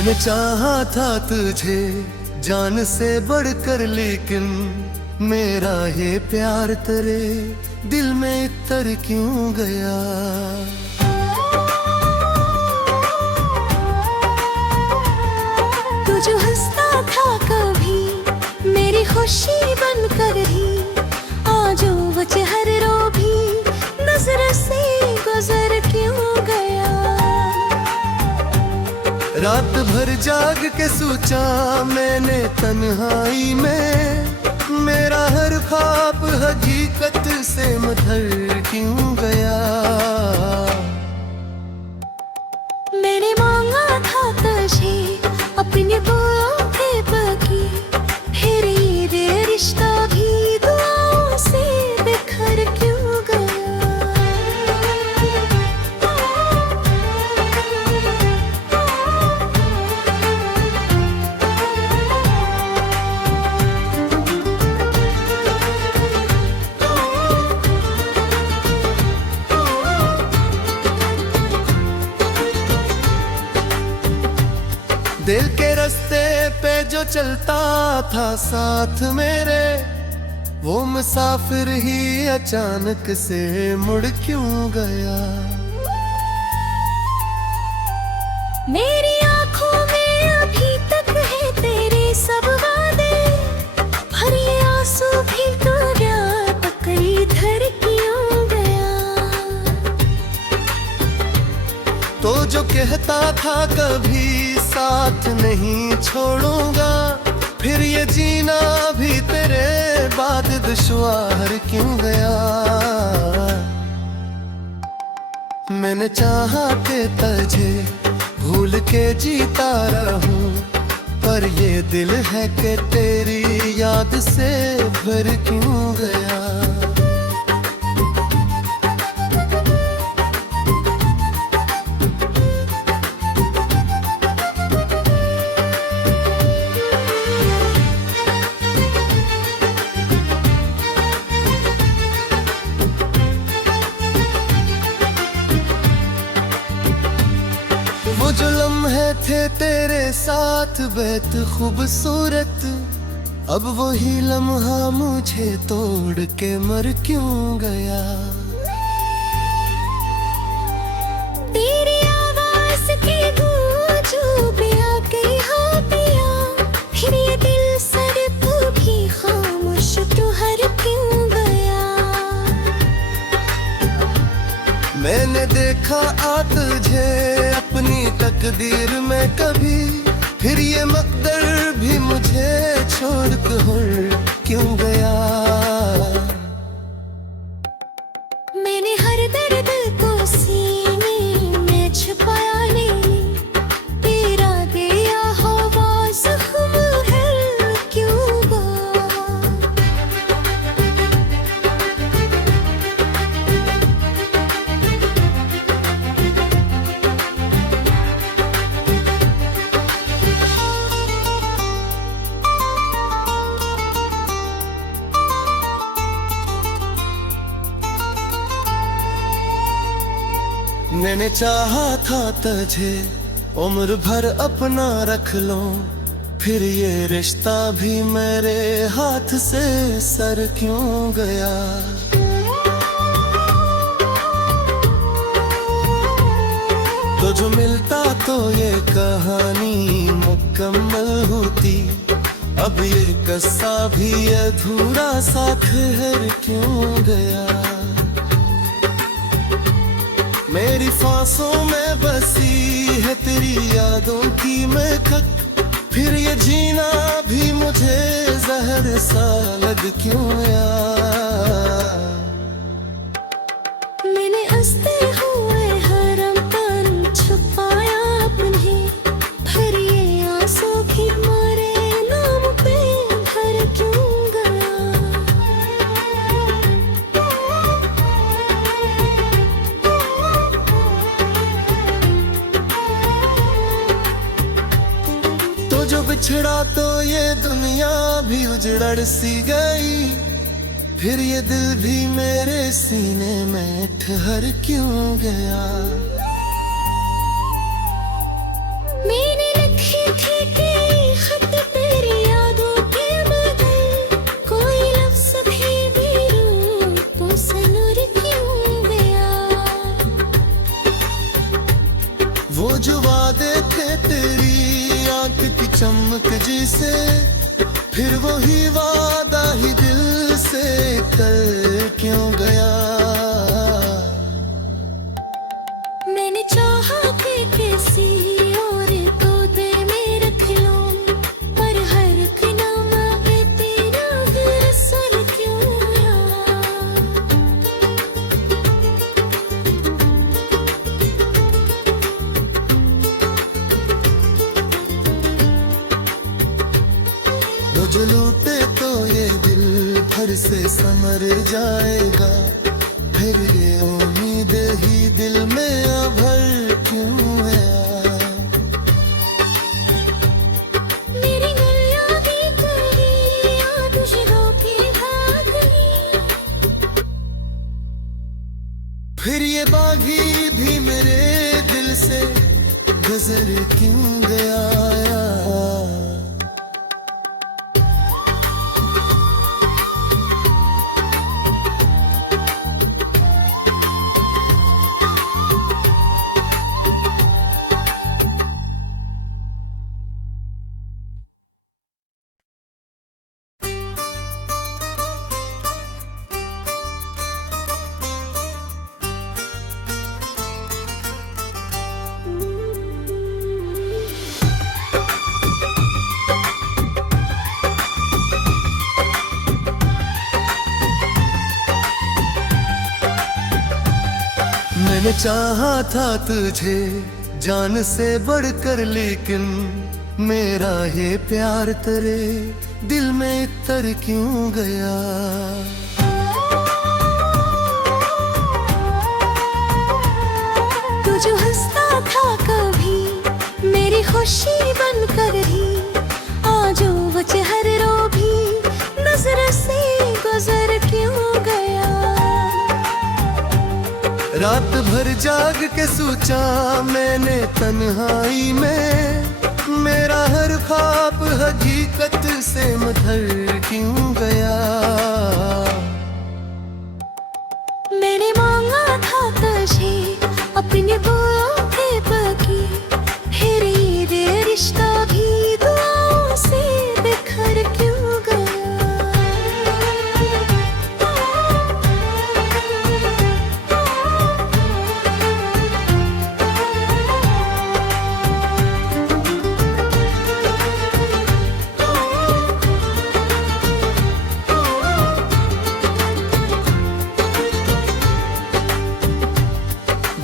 मैंने चाहा था तुझे जान से बढ़कर, लेकिन मेरा ये प्यार तेरे दिल में इतर क्यों गया। तू जो हंसता था कभी मेरी खुशी बनकर ही, आज वो चेहरा भी नजर से गुजर क्यों गया। रात भर जाग के सोचा मैंने तन्हाई में, मेरा हर ख्वाब हकीकत से मधर क्यों गया। मैंने मांगा था तुझे अपने बाहों पे बगी, फिर ये रिश्ता भी दुआओं से बिखर क्यों गया। दिल के रास्ते पे जो चलता था साथ मेरे, वो मुसाफिर ही अचानक से मुड़ क्यों गया। मेरी आंखों में अभी तक है तेरे सब वादे, पर ये आंसू भी तो तक इधर क्यों गया। तो जो कहता था कभी साथ नहीं छोड़ूंगा, फिर ये जीना भी तेरे बाद दुश्वार क्यों गया। मैंने चाहा के तुझे भूल के जीता रहूं, पर ये दिल है कि तेरी याद से भर क्यों गया। वो जो लम्हे थे तेरे साथ बेहद खूबसूरत, अब वही लम्हा मुझे तोड़ के मर क्यों गया। तेरी आवाज की गूंजों पे आके हाँ पिया, फिर ये दिल सड़क भी खामोश तो हर क्यों गया। मैंने देखा आ तुझे अपनी तकदीर में कभी, फिर ये मकदर भी मुझे छोड़ कर क्यों गया। मैंने हर दर्द को सीने में छुपाया नहीं, तेरा दिया हुआ जख्म है क्यों गया। मैंने चाहा था तुझे उम्र भर अपना रख लो, फिर ये रिश्ता भी मेरे हाथ से सर क्यों गया। तो जो मिलता तो ये कहानी मुकम्मल होती, अब ये किस्सा भी अधूरा सा ठहर क्यों गया। मेरी सांसों में बसी है तेरी यादों की महक, फिर ये जीना भी मुझे जहर सा लग क्यों यार। मैंने हंसते हुए हरम तन छुपाया अपने, फिर ये आंसू भी मारे नाम पे भर क्यों गया। जो बिछड़ा तो ये दुनिया भी उजड़ सी गई, फिर ये दिल भी मेरे सीने में ठहर क्यों गया। मैंने लिखी जी से, फिर वही वादा ही दिल से कर क्यों गया। मैंने चाहा कि किसी और को दिल में रख लूं, पर हर एक नाम पे तेरा दिल असर क्यों रहा। वो जो लूटे तो ये दिल भर से समर जाएगा, फिर ये उम्मीद ही दिल में अभर क्यों है। मेरी गलियां भी कहीं याद शरों की भाग गई, फिर ये बागी भी मेरे दिल से गुजर क्यों गया। मैंने चाहा था तुझे जान से बढ़कर, लेकिन मेरा ये प्यार तेरे दिल में इतर क्यों गया। तू जो हंसता था कभी मेरी खुशी बनकर ही, आज वो चेहरा भी नजर से गुजर क्यों गया। रात भर जाग के सोचा मैंने तन्हाई में, मेरा हर ख्वाब हकीकत से मधर क्यों गया। मैंने मांगा था तुझे अपने बाहों पे पकी, फिर ये रिश्ता भी दुआओं से बिखर क्यों गया।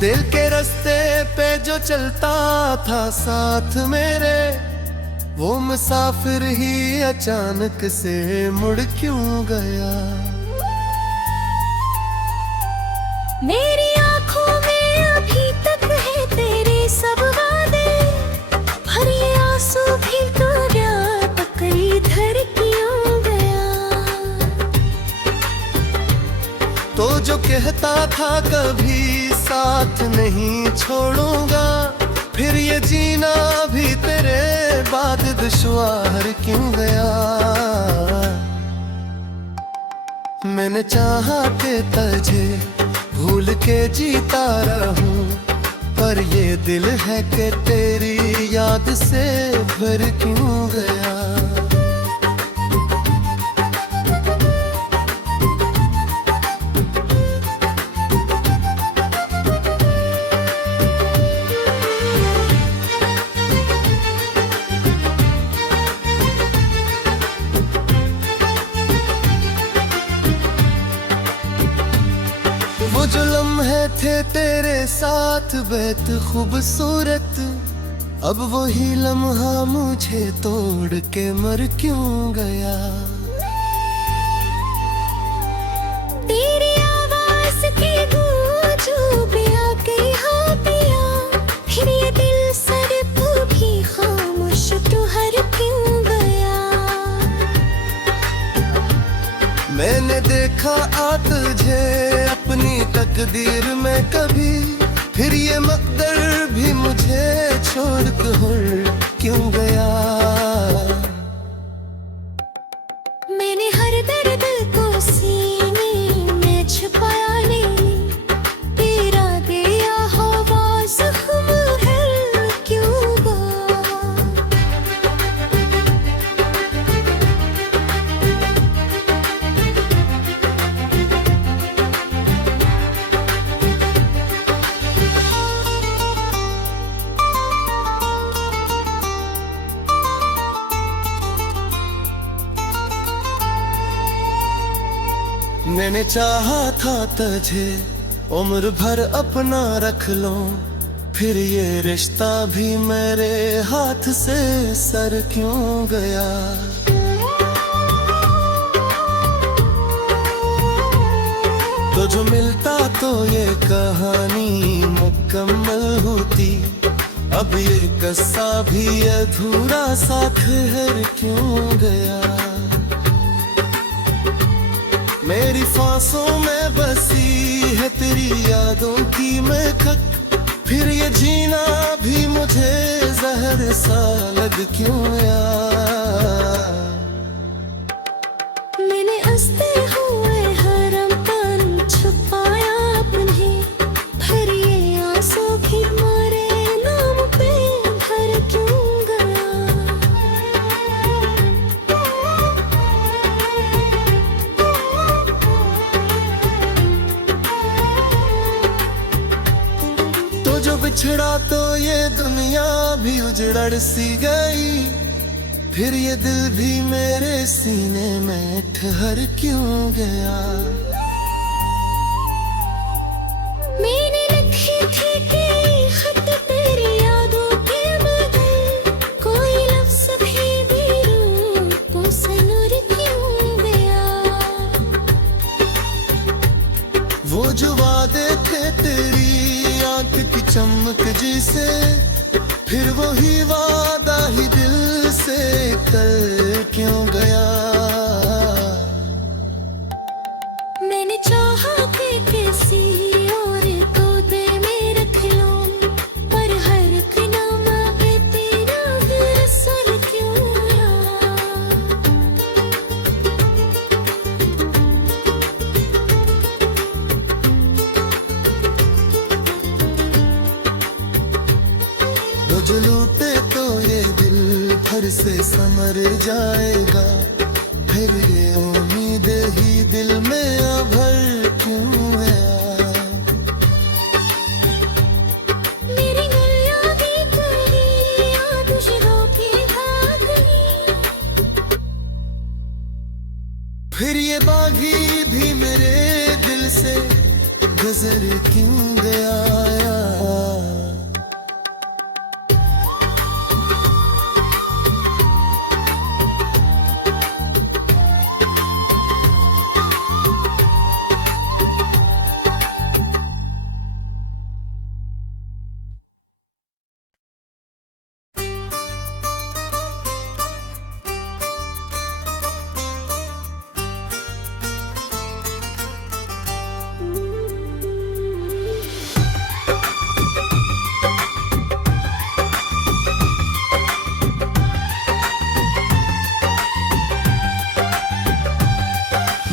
दिल के रास्ते पे जो चलता था साथ मेरे, वो मुसाफिर ही अचानक से मुड़ क्यों गया। मेरी आंखों में अभी तक है तेरे सब वादे, पर ये आंसू भी तो रात कई धर क्यों गया। तो जो कहता था कभी साथ नहीं छोड़ूंगा, फिर ये जीना भी तेरे बाद दुश्वार क्यों गया। मैंने चाहा कि तुझे भूल के जीता रहूं, पर ये दिल है कि तेरी याद से भर क्यों गया। वो जो लम्हे थे तेरे साथ बेहद खूबसूरत, अब वही लम्हा मुझे तोड़ के मर क्यों गया। तेरी आवाज की गूंजों पे आके हाँ पिया, फिर ये दिल सिर्फ भी खामोश तो हर क्यों गया। मैंने देखा आ तुझे अपनी तकदीर में कभी, फिर ये मकदर भी मुझे छोड़ कर क्यों गया। मैंने हर दर्द को सीने में छुपाया नहीं, तेरा दिया हवा जख्म है क्यों हुआ। मैंने चाहा था तुझे उम्र भर अपना रख लो, फिर ये रिश्ता भी मेरे हाथ से सर क्यों गया। तो जो मिलता तो ये कहानी मुकम्मल होती, अब ये किस्सा भी अधूरा साथ है क्यों गया। मेरी सांसों में बसी है तेरी यादों की महक, फिर ये जीना भी मुझे जहर सा लग क्यों यार। मैंने हंसते हुए हरम पन छुपाया अपने, फिर ये आंसू भी मारे नाम पे भर क्यों गया। तो जो बिछड़ा तो ये दुनिया भी उजड़ सी गई, फिर ये दिल भी मेरे सीने में ठहर क्यों गया। मैंने लिखी थी कि खत तेरी यादों के मगर, कोई लफ्ज़ भी रूह को सनूर क्यों गया। वो जो वादे थे तेरी आंख की चमक जिसे, फिर वही वादा ही दिल से कर क्यों गया। मैंने चाहा कि किसी और को दिल में रख लूं, पर हर एक नाम पे तेरा फिर असर क्यों रहा। वो जो लूटे तो ये दिल भर से समर जाएगा, फिर ये उम्मीद ही दिल में अभर क्यों है। मेरी गलियां भी तेरी याद शरों की भाग गई, फिर ये बागी भी मेरे दिल से गुजर क्यों गया।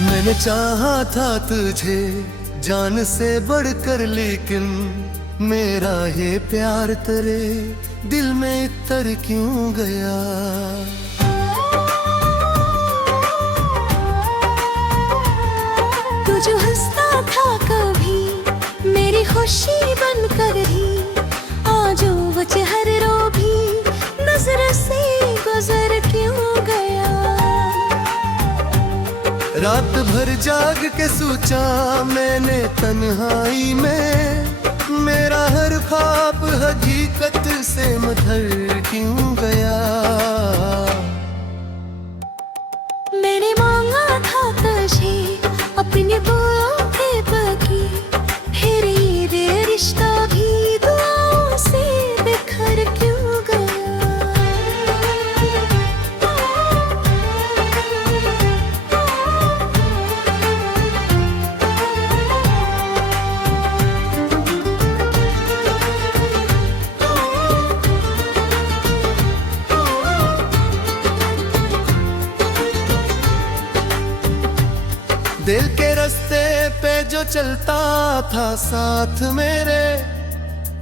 मैंने चाहा था तुझे जान से बढ़कर, लेकिन मेरा ये प्यार तेरे दिल में तर क्यों गया। तू जो हंसता था कभी मेरी खुशी बनकर ही, आज वो चेहरा भी नजर से गुजर क्यों गया। रात भर जाग के सोचा मैंने तन्हाई में, मेरा हर ख्वाब हकीकत से मधर क्यों गया। मैंने मांगा था तुझे अपने बोलों के बगी, फिर ये रिश्ता भी दुआओं से बिखर क्यों गया। दिल के रास्ते पे जो चलता था साथ मेरे,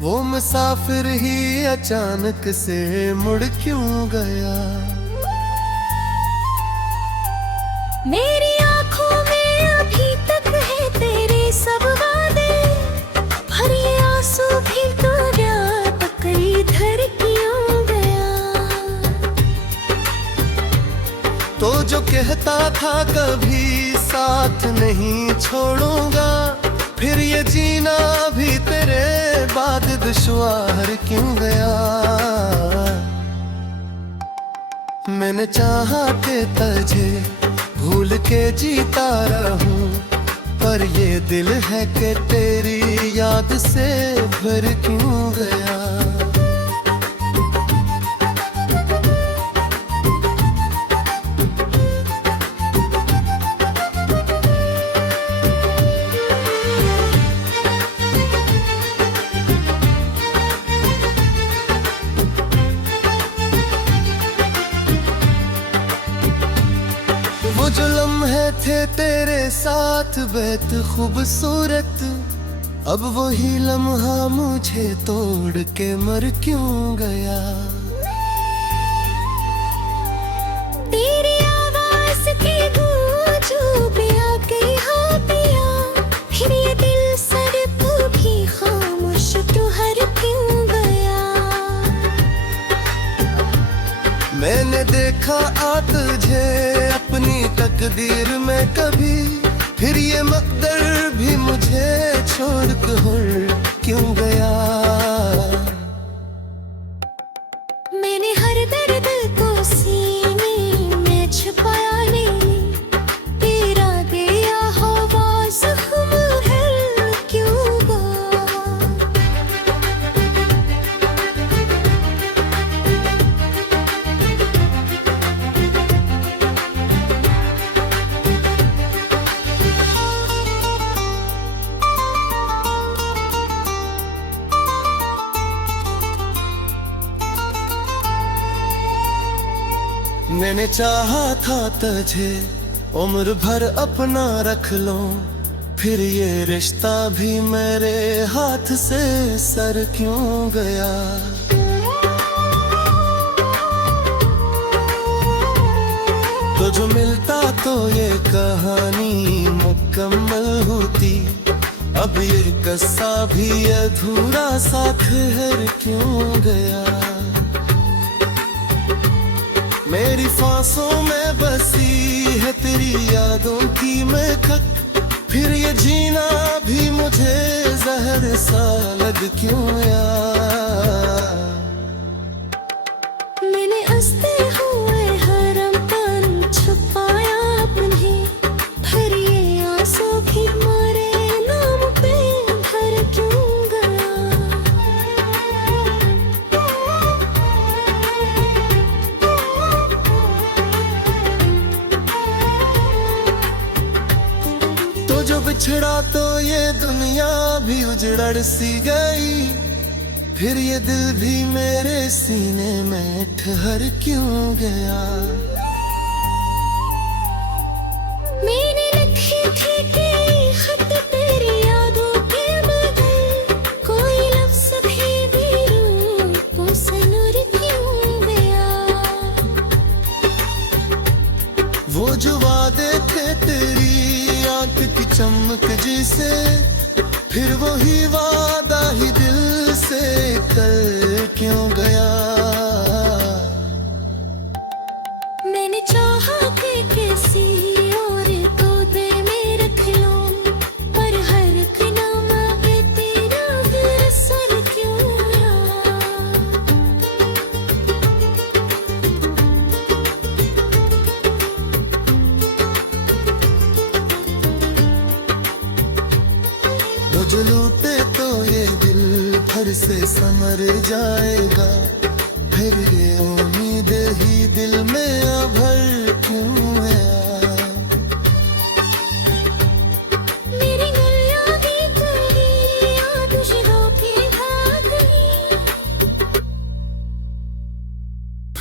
वो मुसाफिर ही अचानक से मुड़ क्यों गया। मेरी आंखों में अभी तक है तेरे सब वादे, पर ये आंसू भी तो रात कई धर क्यों गया। तो जो कहता था कभी साथ नहीं छोड़ूंगा, फिर ये जीना भी तेरे बाद दुश्वार क्यों गया। मैंने चाहा कि तुझे भूल के जीता रहूं, पर ये दिल है कि तेरी याद से भर क्यों गया। वो जो लम्हे थे तेरे साथ बेहद खूबसूरत, अब वही लम्हा मुझे तोड़ के मर क्यों गया। तेरी आवाज की गूंजों पे आ गई हाँ पिया, फिर ये दिल सिर्फ भी खामोश तो हर क्यों गया। मैंने देखा आ तुझे अपनी तकदीर में कभी, फिर ये मकदर भी मुझे छोड़ कर क्यों गया। मैंने हर दर्द को सीने में छुपाया नहीं, तेरा दिया हवा जख्म है क्यों हुआ। मैंने चाहा था तुझे उम्र भर अपना रख लूं, फिर ये रिश्ता भी मेरे हाथ से सर क्यों गया। तो जो मिलता तो ये कहानी मुकम्मल होती, अब ये किस्सा भी अधूरा सा ठहर क्यों गया। मेरी सांसों में बसी है तेरी यादों की महक, फिर ये जीना भी मुझे जहर सा लग क्यों यार। मैंने हंसते हुए हरम तन छुपाया अपने, फिर ये आंसू भी मारे नाम पे भर क्यों गया। तो जो बिछड़ा तो ये दुनिया भी उजड़ सी गई, फिर ये दिल भी मेरे सीने में ठहर क्यों गया। मैंने लिखे थे कई खत तेरी यादों के मगर, कोई लफ्ज़ भी रूपों से नूर क्यों गया। वो जो वादे थे तेरी आंख की चमक जिसे, फिर वही वादा ही दिल से कल क्यों गया। मैंने चाहा कि किसी और को दिल में रख लूं, पर हर एक नाम पे तेरा दिल सर क्यों रहा। वो जो लूटे तो ये दिल भर से समर जाएगा, फिर ये उम्मीद ही दिल में अभर क्यों है। मेरी गलियां भी तेरी याद के भाग गई,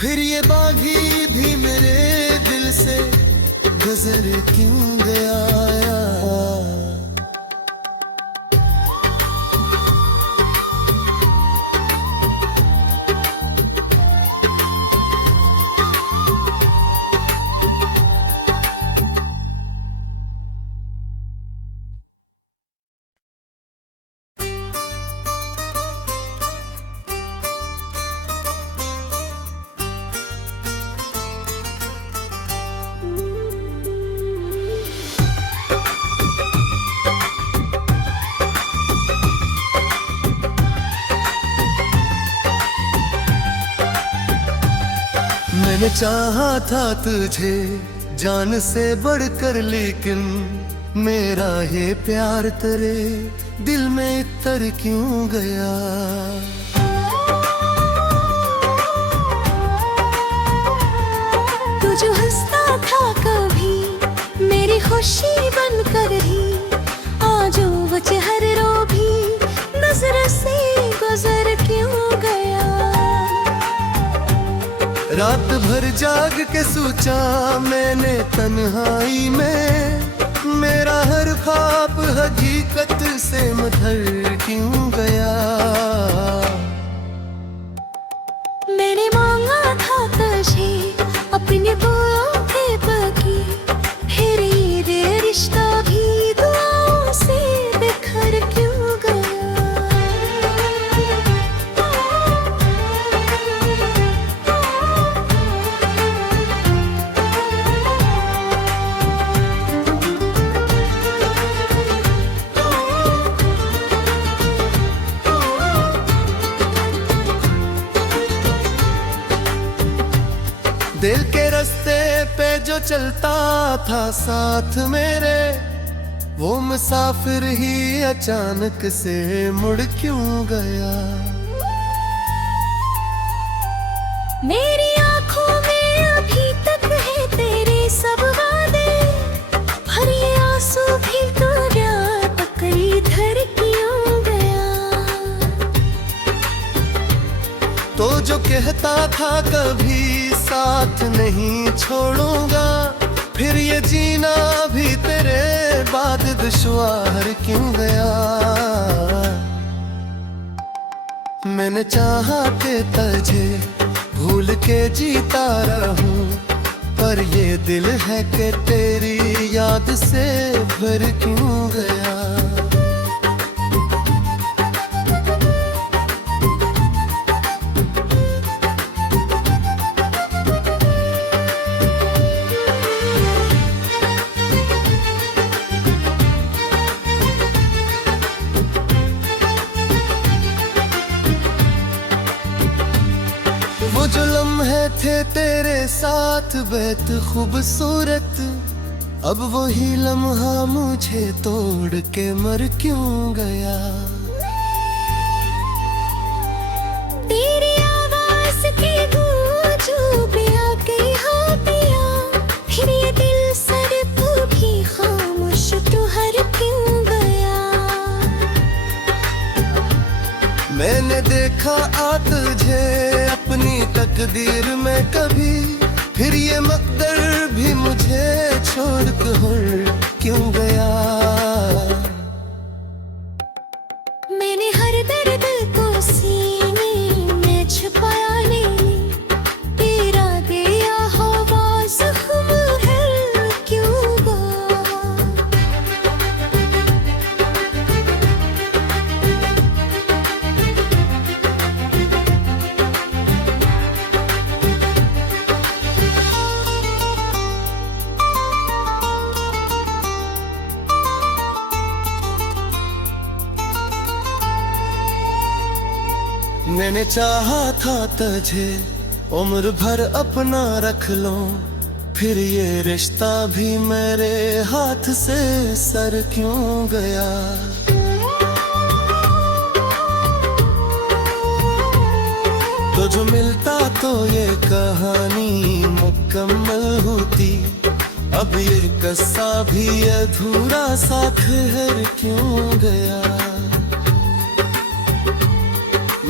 फिर ये बागी भी मेरे दिल से गुजर क्यों गया। मैंने चाहा था तुझे जान से बढ़कर, लेकिन मेरा ये प्यार तेरे दिल में इतर क्यों गया। तू जो हंसता था कभी मेरी खुशी बनकर ही, आज वो चेहरा भी नजर से गुजर क्यों गया। रात भर जाग के सोचा मैंने तन्हाई में, मेरा हर ख्वाब हकीकत से मधर क्यों गया। मैंने मांगा था तुझे अपने दुआओं के बगी, फिर ये रिश्ता भी दुआओं से बिखर क्यों गया। दिल के रास्ते पे जो चलता था साथ मेरे, वो मुसाफिर ही अचानक से मुड़ क्यों गया। मेरी आंखों में अभी तक है तेरे सब वादे, पर ये आंसू भी तो रात इधर क्यों गया। तो जो कहता था कभी साथ नहीं छोड़ूंगा, फिर ये जीना भी तेरे बाद दुश्वार क्यों गया। मैंने चाहा के तुझे भूल के जीता रहूं, पर ये दिल है कि तेरी याद से भर क्यों गया। वो जो लम्हे थे तेरे साथ बेहद खूबसूरत, अब वही लम्हा मुझे तोड़ के मर क्यों गया। तेरी आवाज की गूंज पे आके हाँ पिया, फिर ये दिल सर भी खामोश तो हर क्यों गया। मैंने देखा आ तुझे अपनी तकदीर में कभी, फिर ये मकदर भी मुझे छोड़ कर क्यों गया। मैंने हर दर्द को सीने में छुपाया नहीं, तेरा दिया हवा जख्म है क्यों गया। मैंने चाहा था तुझे उम्र भर अपना रख लो, फिर ये रिश्ता भी मेरे हाथ से सर क्यों गया। तो जो मिलता तो ये कहानी मुकम्मल होती, अब ये किस्सा भी अधूरा सा ठहर क्यों गया।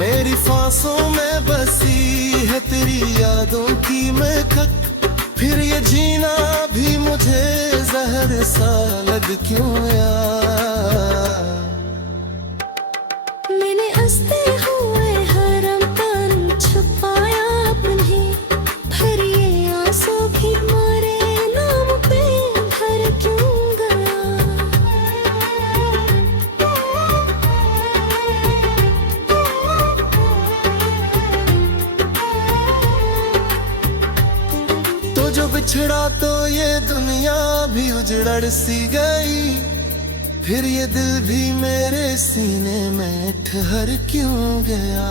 मेरी सांसों में बसी है तेरी यादों की महक, फिर ये जीना भी मुझे जहर सा लग क्यों गया। मैंने हंसते हुए हरम तन छुपाया अपने, फिर ये आंसू भी मेरे नाम पे भर क्यों गया। तो जो बिछड़ा तो ये दुनिया भी उजड़ सी गई, फिर ये दिल भी मेरे सीने में ठहर क्यों गया।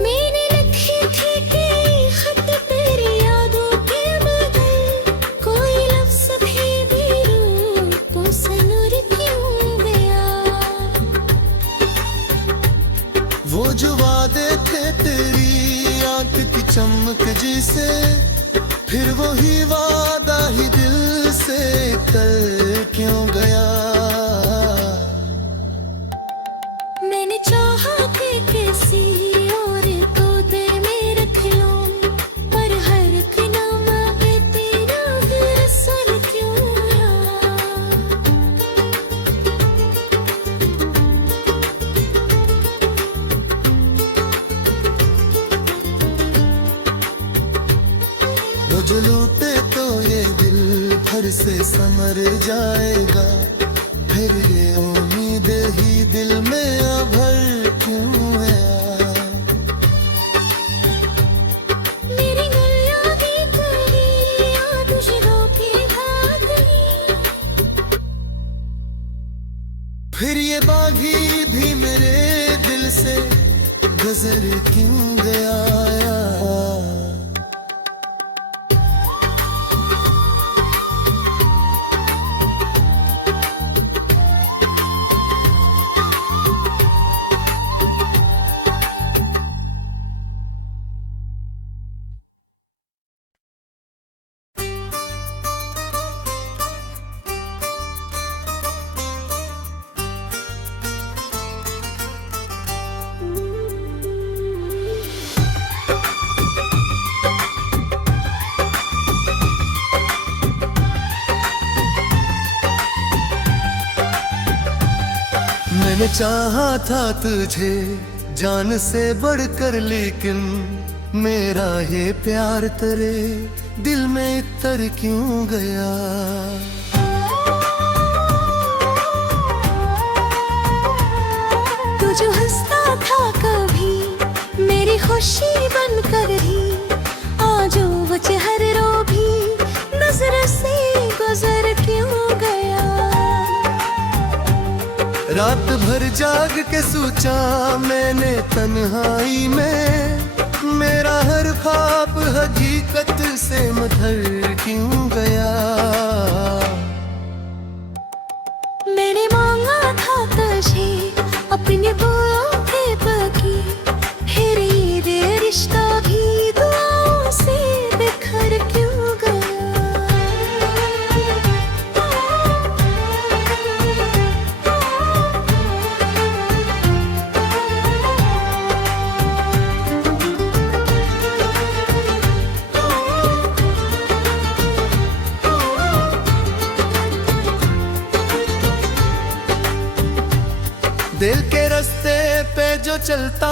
मैंने लिखी चमक जिसे, फिर वही वादा ही दिल से कर क्यों गया। मैंने चाहा कि किसी और को दिल में रख लूं, पर हर एक नाम पे तेरा दिल असर क्यों रहा। वो जो लूटे तो ये दिल भर से समर जाएगा, फिर ये उम्मीद ही दिल में अभर क्यों है। मेरी गलियां भी तेरी याद शिरों की भाग गई, फिर ये बागी भी मेरे दिल से गुजर क्यों गया। मैंने चाहा था तुझे जान से बढ़कर, लेकिन मेरा ये प्यार तेरे दिल में तर क्यों गया। तू जो हंसता था कभी मेरी खुशी बनकर भी, आज वो चेहरा भी नजर से गुजर क्यों गया। रात भर जाग के सोचा मैंने तन्हाई में, मेरा हर ख्वाब हकीकत से मधर क्यों गया। मैंने मांगा था तुझे अपने बोलों के बगी, फिर ये रिश्ता भी दुआओं से बिखर क्यों गया। दिल के रास्ते पे जो चलता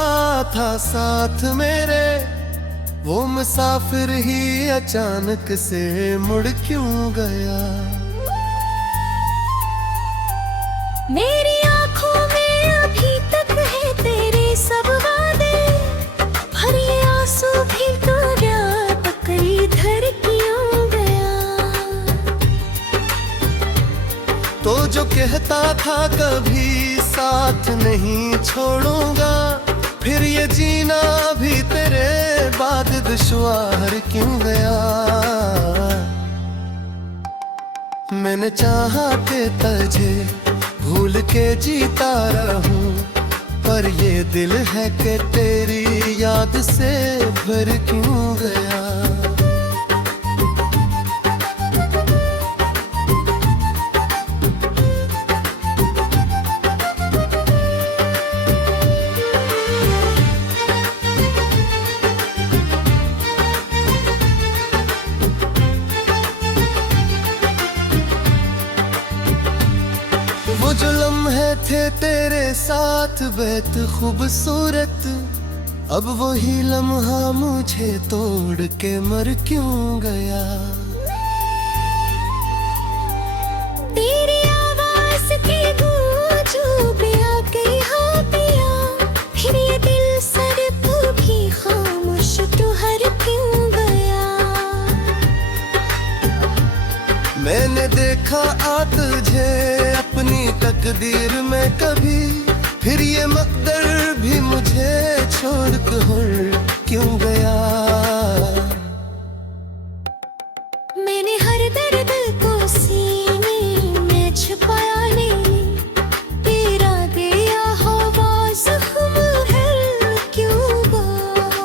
था साथ मेरे, वो मुसाफिर ही अचानक से मुड़ क्यों गया। मेरी आंखों में अभी तक है तेरे सब वादे, पर ये आंसू भी तो रात कई धर क्यों गया। तो जो कहता था कभी साथ नहीं छोड़ूंगा, फिर ये जीना भी तेरे बाद दुश्वार क्यों गया। मैंने चाहा के तुझे भूल के जीता रहूं, पर ये दिल है कि तेरी याद से भर क्यों गया। वो जो लम्हे थे तेरे साथ बेहद खूबसूरत, अब वही लम्हा मुझे तोड़ के मर क्यों गया। तेरी आवाज की गूंजों पे आके हाँ पिया, फिर ये दिल सड़प भी खामोश तो हर क्यों गया। मैंने देखा आ तुझे अपनी तकदीर में कभी, फिर ये मकदर भी मुझे छोड़ कर क्यों गया। मैंने हर दर्द को सीने में छुपाया नहीं, तेरा दिया हुआ जख्म है क्यों गया।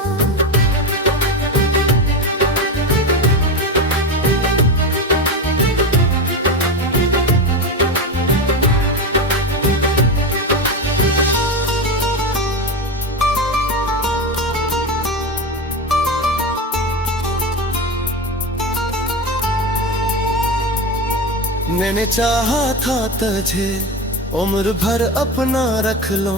मैंने चाहा था तुझे उम्र भर अपना रख लो,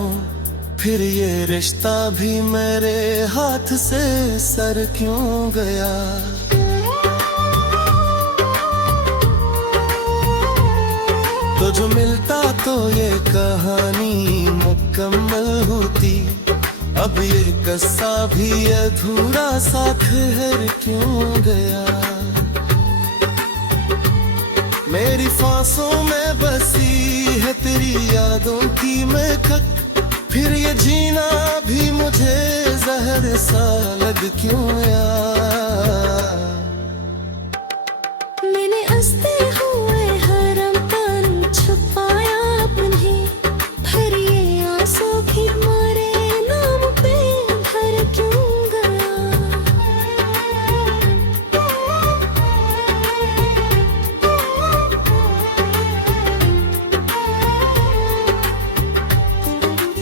फिर ये रिश्ता भी मेरे हाथ से सर क्यों गया। तो जो मिलता तो ये कहानी मुकम्मल होती, अब ये किस्सा भी अधूरा सा ठहर क्यों गया। मेरी सांसों में बसी है तेरी यादों की महक, फिर ये जीना भी मुझे जहर सा लग क्यों यार। मैंने हंसते हुए हरम तन छुपाया अपने, फिर ये आंसू भी मारे नाम पे भर क्यों गया।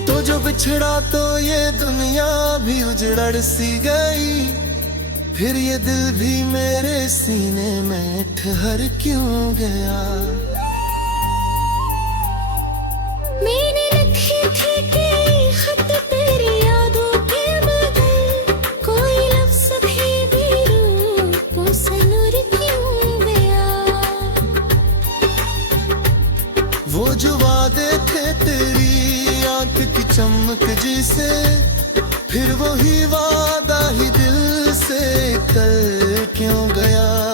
तो जो बिछड़ा तो ये दुनिया भी उजड़ सी गई, फिर ये दिल भी मेरे सीने में ठहर क्यों गया। मैंने लिखे थे कई खत तेरी यादों के बगल, कोई लफ्ज़ भी रूपों से नूर क्यों गया। वो जो वादे थे तेरी आंख की चमक जिसे, फिर वही वादा ही दिल से कल क्यों गया।